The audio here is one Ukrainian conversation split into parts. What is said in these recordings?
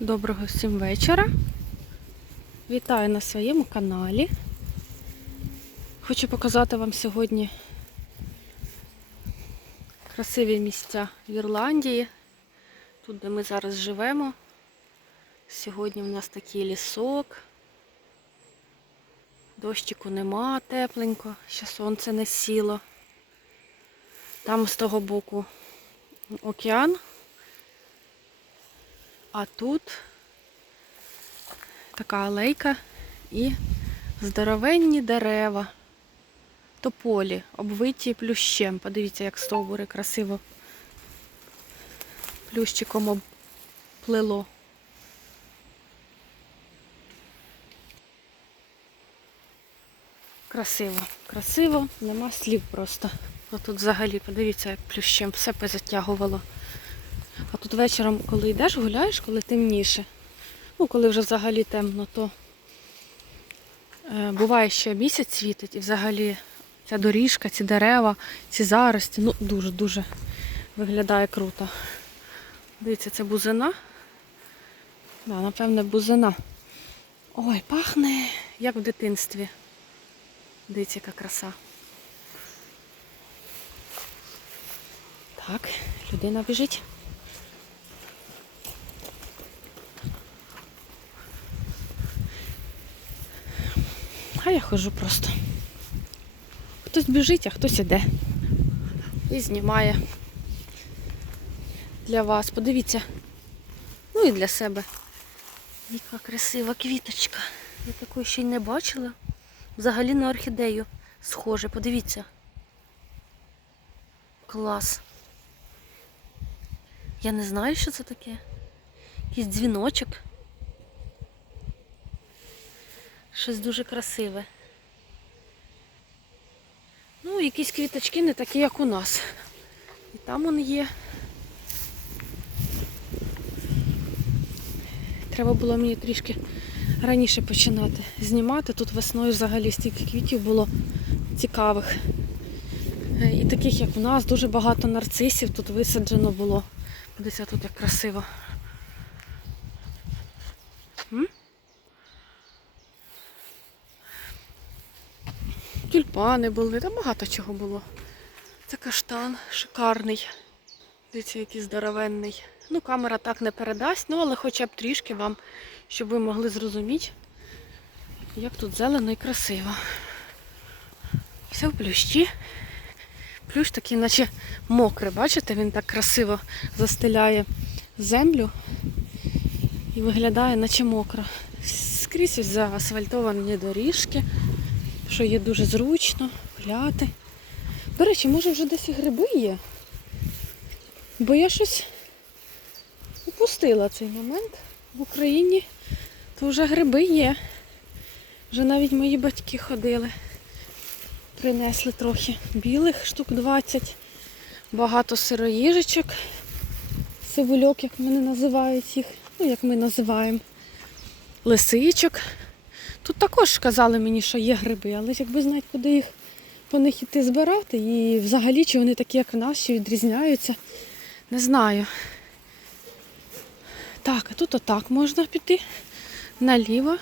Доброго всім вечора. Вітаю на своєму каналі. Хочу показати вам сьогодні красиві місця в Ірландії, тут, де ми зараз живемо. Сьогодні в нас такий лісок. Дощику нема, тепленько, ще сонце не сіло. Там з того боку океан. А тут така алейка і здоровенні дерева, тополі, обвиті плющем. Подивіться, як стовбури красиво плющиком оплило. Красиво, красиво, нема слів просто. А тут взагалі, подивіться, як плющем все позатягувало. А тут вечором, коли йдеш, гуляєш, коли темніше. Ну, коли вже взагалі темно, то е, буває, що місяць світить і взагалі ця доріжка, ці дерева, ці зарості, ну дуже-дуже виглядає круто. Дивіться, це бузина. Да, напевне, бузина. Ой, пахне, як в дитинстві. Дивіться, яка краса. Так, людина біжить. А я ходжу просто. Хтось біжить, а хтось іде. І знімає для вас. Подивіться. Ну і для себе. Яка красива квіточка. Я такої ще й не бачила. Взагалі на орхідею схоже. Подивіться. Клас. Я не знаю, що це таке. Якийсь дзвіночок. Щось дуже красиве. Ну, якісь квіточки не такі, як у нас. І там вони є. Треба було мені трішки раніше починати знімати. Тут весною взагалі стільки квітів було цікавих. Е, І таких, як у нас, дуже багато нарцисів тут висаджено було. Дивіться, тут як красиво. М? Тюльпани були, там багато чого було. Це каштан шикарний. Дивіться, який здоровенний. Ну, камера так не передасть, ну але хоча б трішки вам, щоб ви могли зрозуміти, як тут зелено і красиво. Все в плющі. Плющ такий, наче мокрий, бачите, він так красиво застеляє землю і виглядає, наче мокро. Скрізь заасфальтовані доріжки що є дуже зручно гуляти. До речі, може вже десь і гриби є. Бо я щось упустила цей момент в Україні, то вже гриби є. Вже навіть мої батьки ходили. Принесли трохи білих штук 20, багато сироїжечок, сивульок, як вони називають їх, ну як ми називаємо, лисичок. Тут також казали мені, що є гриби, але якби знати, куди їх по них іти збирати і взагалі чи вони такі, як у нас, чи відрізняються, не знаю. Так, а тут отак можна піти наліво.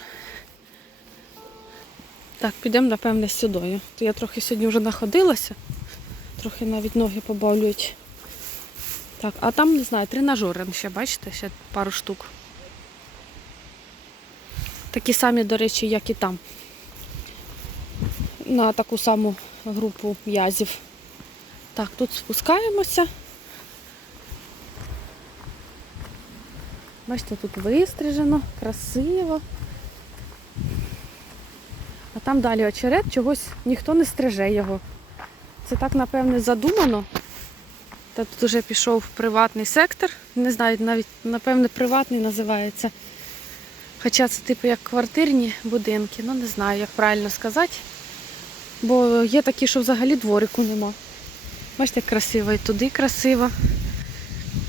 Так, підемо, напевне, сюди. То я трохи сьогодні вже находилася, трохи навіть ноги побавлюють. Так, а там, не знаю, тренажери ще, бачите, ще пару штук. Такі самі, до речі, як і там. На таку саму групу м'язів. Так, тут спускаємося. Бачите, тут вистрижено, красиво. А там далі очерет, чогось ніхто не стриже його. Це так, напевне, задумано. Та тут вже пішов приватний сектор. Не знаю, навіть, напевне, приватний називається. Хоча це типу як квартирні будинки, ну не знаю, як правильно сказати. Бо є такі, що взагалі дворику нема. Бачите, як красиво і туди красиво.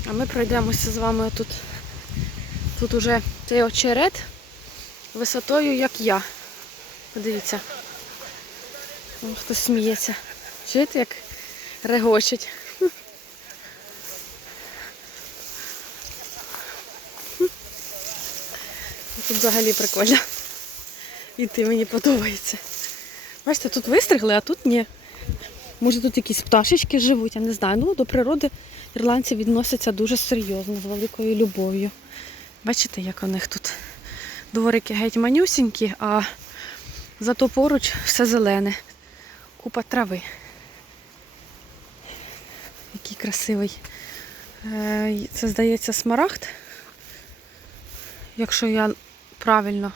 А ми пройдемося з вами тут. Тут уже цей очерет висотою, як я. Подивіться. Хтось сміється. Чуєте, як регочуть? Тут взагалі прикольно. Іти мені подобається. Бачите, тут вистригли, а тут ні. Може тут якісь пташечки живуть, я не знаю. Ну, до природи ірландці відносяться дуже серйозно, з великою любов'ю. Бачите, як у них тут дворики геть манюсінькі, а зато поруч все зелене. Купа трави. Який красивий. Е, Це, здається, смарагд, якщо я правильно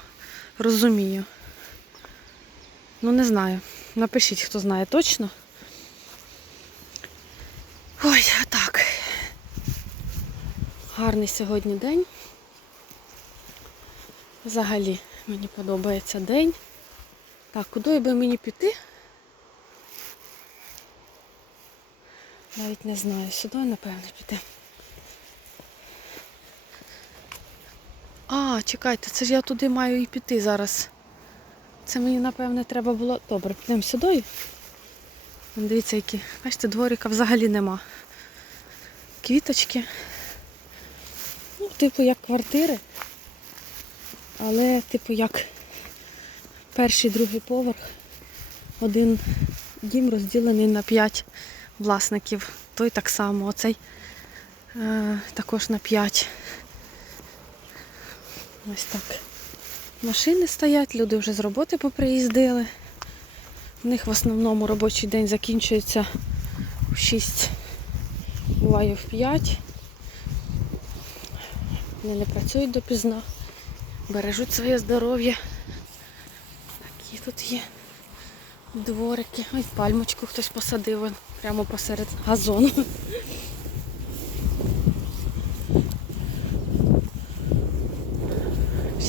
розумію. Ну, не знаю. Напишіть, хто знає точно. Ой, так. Гарний сьогодні день. Взагалі мені подобається день. Так, куди би мені піти? Навіть не знаю, сюди, напевно, піти. А, чекайте, це ж я туди маю і піти зараз. Це мені, напевне, треба було. Добре, підемо сюди. Дивіться, які. Бачите, дворика взагалі нема. Квіточки. Ну, типу, як квартири. Але, типу, як перший, другий поверх. Один дім розділений на п'ять власників. Той так само, оцей е, також на п'ять. Ось так. Машини стоять, люди вже з роботи поприїздили. У них в основному робочий день закінчується в 6, буває в 5. Вони не працюють допізна, бережуть своє здоров'я. Такі тут є дворики. Ось пальмочку хтось посадив прямо посеред газону.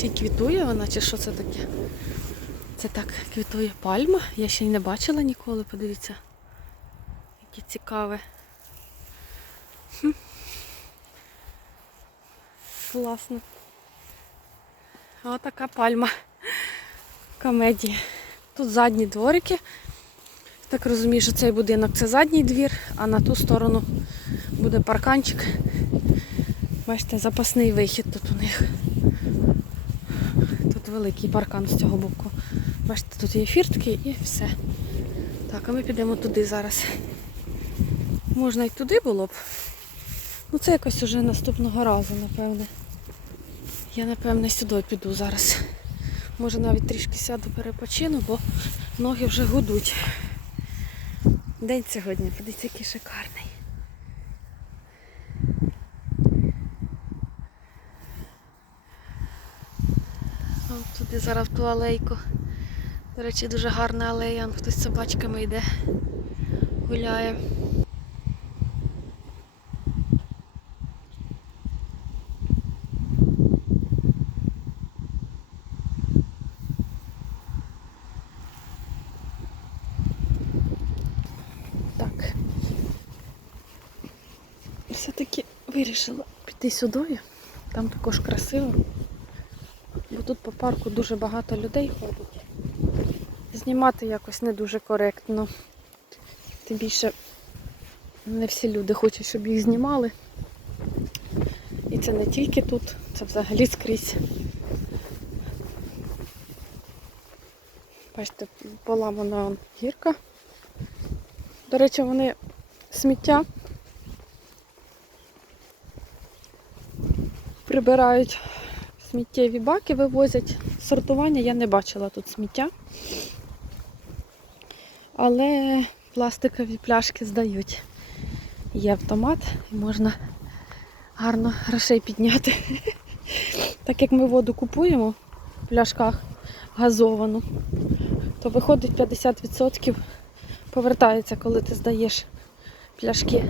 Ще квітує вона, чи що це таке? Це так квітує пальма. Я ще й не бачила ніколи, подивіться. Яке цікаве. Хм. Класно. Отака пальма. Комедія. Тут задні дворики. Так розумію, що цей будинок це задній двір, а на ту сторону буде парканчик. Бачите, запасний вихід тут у них. Великий паркан з цього боку. Бачите, тут є фіртки і все. Так, а ми підемо туди зараз. Можна й туди було б. Ну це якось уже наступного разу, напевне. Я, напевне, сюди піду зараз. Може навіть трішки сяду перепочину, бо ноги вже гудуть. День сьогодні, подивіться, який шикарний. От зараз в ту алейку. До речі, дуже гарна алея, хтось з собачками йде, гуляє. Так. Все-таки вирішила піти сюди. Там також красиво. Тут по парку дуже багато людей ходить. Знімати якось не дуже коректно. Тим більше не всі люди хочуть, щоб їх знімали. І це не тільки тут, це взагалі скрізь. Бачите, поламана гірка. До речі, вони сміття прибирають сміттєві баки, вивозять. Сортування я не бачила тут сміття. Але пластикові пляшки здають. Є автомат і можна гарно грошей підняти. Так як ми воду купуємо в пляшках газовану, то виходить 50% повертається, коли ти здаєш пляшки.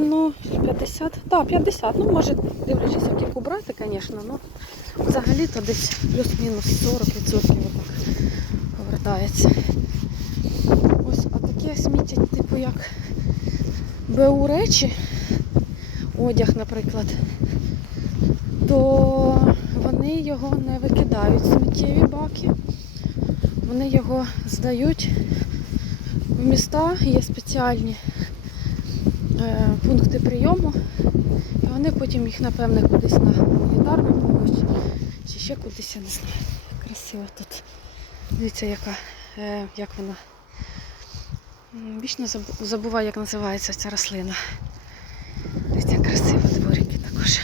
Ну, 50, так, 50, ну може, дивлячись, як яку брати, звісно, ну взагалі-то десь плюс-мінус 40% повертається. Ось, а таке сміття, типу як БУ речі, одяг, наприклад, то вони його не викидають сміттєві баки. Вони його здають в міста, є спеціальні пункти прийому, і вони потім їх, напевне, кудись на гуманітарну допомогу чи ще кудись, я не знаю. Красиво тут. Дивіться, яка, е, як вона. Вічно забуваю, як називається ця рослина. Дивіться, як красиво дворики також.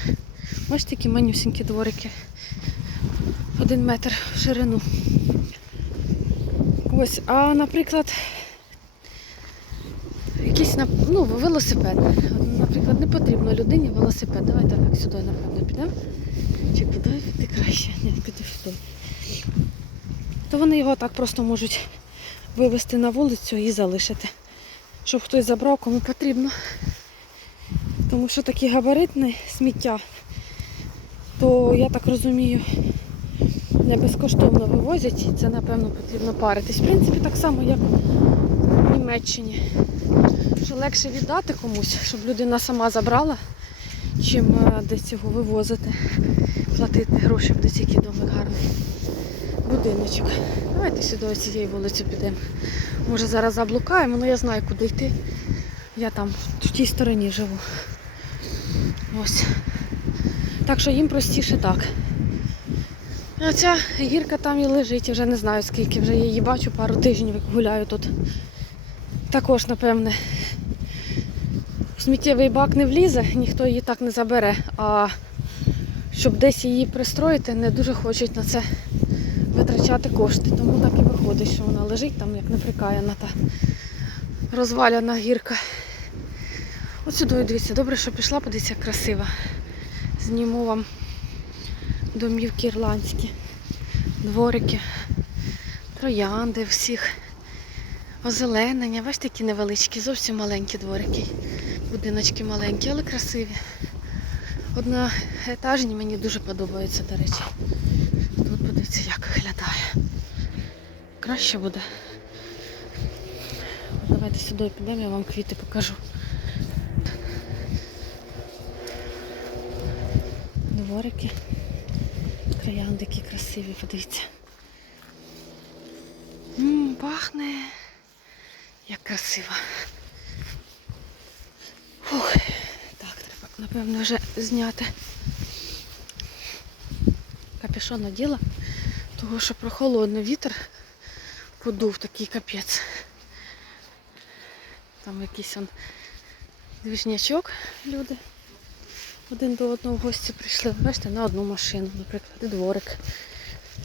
Ось такі манюсінькі дворики. Один метр в ширину. Ось, а наприклад, якийсь ну, велосипед. Наприклад, не потрібно людині велосипед. Давайте так сюди, напевно, підемо. Чи куди піти краще? Ні, піду сюди. То вони його так просто можуть вивезти на вулицю і залишити. Щоб хтось забрав, кому потрібно. Тому що такі габаритне сміття, то я так розумію, не безкоштовно вивозять і це, напевно, потрібно паритись. В принципі, так само, як в Німеччині. Що легше віддати комусь, щоб людина сама забрала, чим е, десь його вивозити, платити гроші, десь який домик гарний. Будиночок. Давайте сюди ось цією вулицю підемо. Може зараз заблукаємо, але я знаю, куди йти. Я там в тій стороні живу. Ось. Так що їм простіше так. А ця гірка там і лежить, вже не знаю скільки, вже я її бачу пару тижнів, гуляю тут. Також, напевне, сміттєвий бак не влізе, ніхто її так не забере. А щоб десь її пристроїти, не дуже хочуть на це витрачати кошти. Тому так і виходить, що вона лежить там, як неприкаяна та розваляна гірка. От сюди, дивіться, добре, що пішла, подивіться, як красиво. Зніму вам домівки ірландські, дворики, троянди всіх, озеленення. Бачите, такі невеличкі, зовсім маленькі дворики. Будиночки маленькі, але красиві. Одноетажні мені дуже подобаються, до речі. Тут подивіться, як виглядає. Краще буде. Давайте сюди підемо, я вам квіти покажу. Дворики. Трояндики красиві, подивіться. М, пахне. Як красиво. Фух. Так, треба, напевно, вже зняти капюшон наділа, того що прохолодний вітер подув такий капець. Там якийсь он двіжнячок люди один до одного в гості прийшли. Бачите, на одну машину, наприклад, і дворик.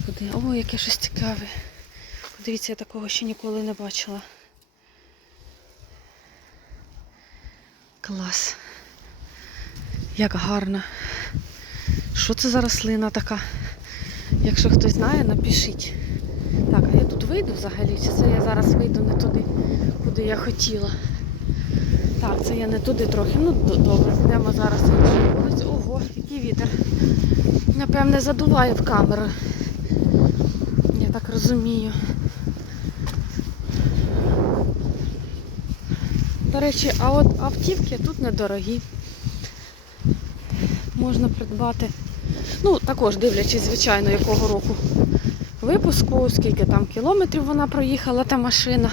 Куди? О, яке щось цікаве. Подивіться, я такого ще ніколи не бачила. Клас. Як гарно. Що це за рослина така? Якщо хтось знає, напишіть. Так, а я тут вийду взагалі, чи це я зараз вийду не туди, куди я хотіла. Так, це я не туди трохи. Ну добре, йдемо зараз. Ого, який вітер. Напевне, задуває в камеру. Я так розумію. Речі, а от автівки тут недорогі. Можна придбати. Ну, також дивлячись, звичайно, якого року випуску, скільки там кілометрів вона проїхала, та машина.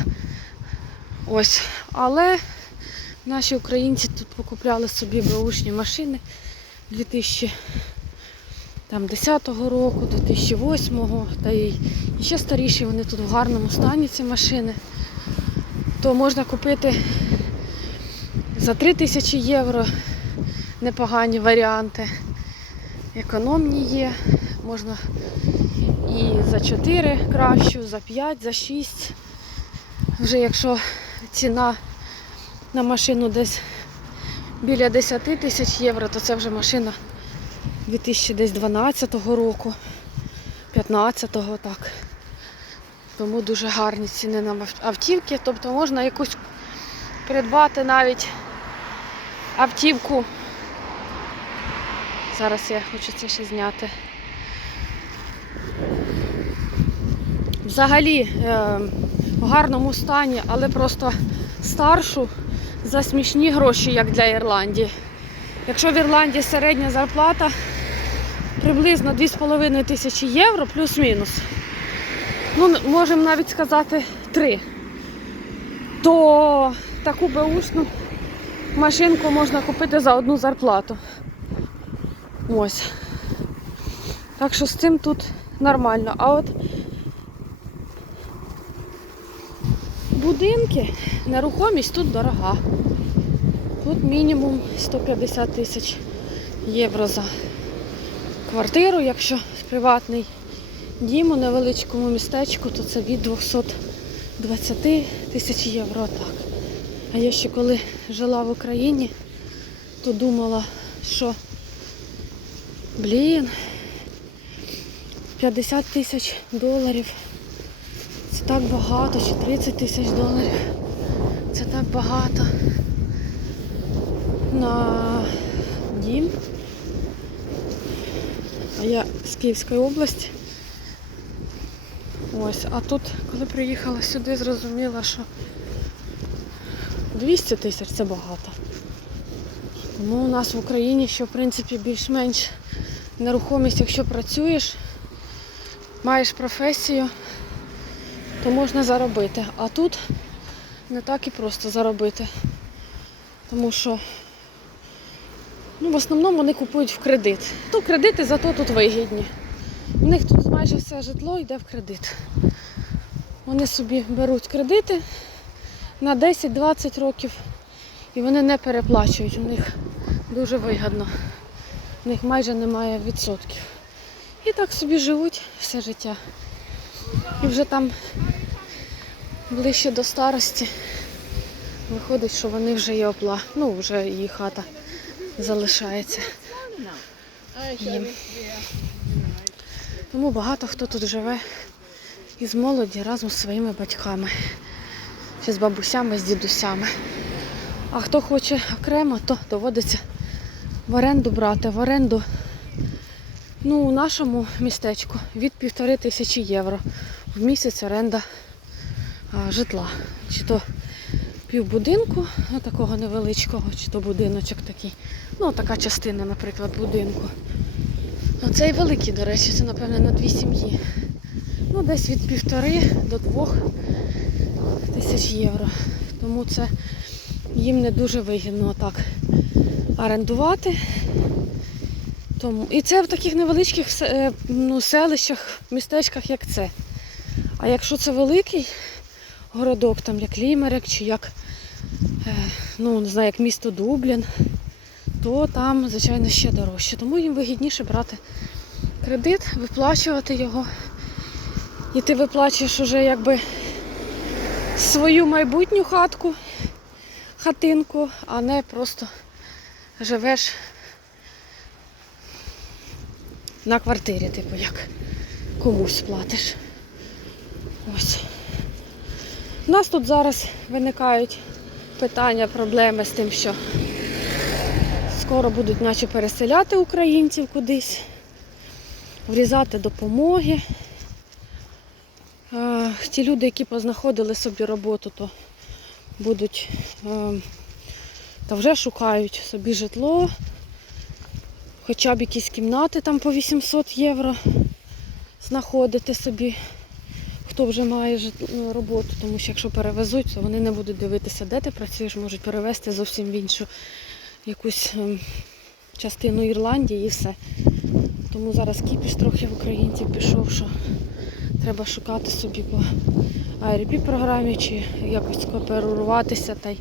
Ось. Але наші українці тут покупляли собі беушні машини 2010 року, 2008 та й ще старіші, вони тут в гарному стані ці машини. То можна купити за 3 тисячі євро непогані варіанти. Економні є, можна і за 4 кращу, за 5, за 6. Вже якщо ціна на машину десь біля 10 тисяч євро, то це вже машина 2012 року, 15-го так. Тому дуже гарні ціни на автівки. Тобто можна якусь придбати навіть автівку. Зараз я хочу це ще зняти. Взагалі е, в гарному стані, але просто старшу за смішні гроші, як для Ірландії. Якщо в Ірландії середня зарплата приблизно 2,5 тисячі євро плюс-мінус, ну, можемо навіть сказати 3, то таку беушну машинку можна купити за одну зарплату. Ось. Так що з цим тут нормально. А от будинки, нерухомість тут дорога. Тут мінімум 150 тисяч євро за квартиру, якщо приватний дім у невеличкому містечку, то це від 220 тисяч євро. Так. А я ще коли жила в Україні, то думала, що блін, 50 тисяч доларів. Це так багато, чи 30 тисяч доларів. Це так багато на дім. А я з Київської області. Ось, а тут, коли приїхала сюди, зрозуміла, що 200 тисяч це багато. Тому у нас в Україні ще, в принципі, більш-менш нерухомість, якщо працюєш, маєш професію, то можна заробити. А тут не так і просто заробити. Тому що ну, в основному вони купують в кредит. Ну, кредити зато тут вигідні. У них тут майже все житло йде в кредит. Вони собі беруть кредити на 10-20 років і вони не переплачують. У них дуже вигідно. У них майже немає відсотків. І так собі живуть все життя. І вже там ближче до старості виходить, що вони вже є опла. Ну, вже її хата залишається. їм. Тому багато хто тут живе із молоді разом з своїми батьками, чи з бабусями, з дідусями. А хто хоче окремо, то доводиться в оренду брати. В оренду ну, у нашому містечку від півтори тисячі євро в місяць оренда а, житла. Чи то півбудинку, ну, такого невеличкого, чи то будиночок такий. Ну, така частина, наприклад, будинку. Ну, цей великий, до речі, це, напевно, на дві сім'ї. Ну, десь від півтори до двох тисяч євро. Тому це їм не дуже вигідно так орендувати. Тому... І це в таких невеличких е, ну, селищах, містечках, як це. А якщо це великий городок, там як Лімерик, чи як, е, ну, не знаю, як місто Дублін, то там, звичайно, ще дорожче. Тому їм вигідніше брати кредит, виплачувати його. І ти виплачуєш уже якби свою майбутню хатку, хатинку, а не просто живеш на квартирі, типу, як комусь платиш. Ось. У нас тут зараз виникають питання, проблеми з тим, що скоро будуть наче переселяти українців кудись, врізати допомоги. Е, Ті люди, які познаходили собі роботу, то будуть е, та вже шукають собі житло, хоча б якісь кімнати там по 800 євро знаходити собі, хто вже має ну, роботу, тому що якщо перевезуть, то вони не будуть дивитися, де ти працюєш, можуть перевезти зовсім в іншу якусь ем, частину Ірландії і все. Тому зараз кіпіш трохи в українців пішов, що треба шукати собі по IRP програмі чи якось кооперуватися та й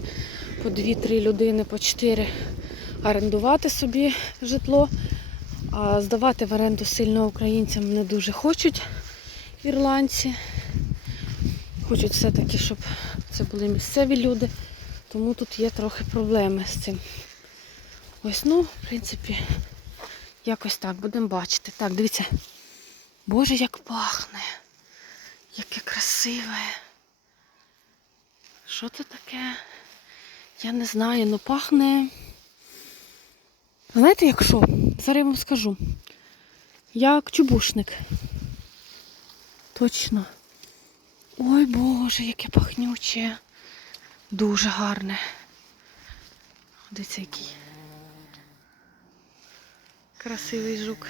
по 2-3 людини, по 4 орендувати собі житло. А здавати в оренду сильно українцям не дуже хочуть ірландці. Хочуть все-таки, щоб це були місцеві люди. Тому тут є трохи проблеми з цим. Ось, ну, в принципі, якось так будемо бачити. Так, дивіться. Боже, як пахне. Яке красиве. Що це таке? Я не знаю, ну пахне. Знаєте, як що? Зараз я вам скажу. Як чубушник. Точно. Ой Боже, яке пахнюче. Дуже гарне. Дивіться, який. Красивий жук.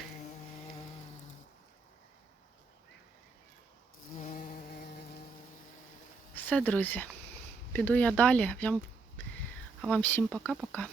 Все, друзі. Піду я далі. Я вам всім пока-пока.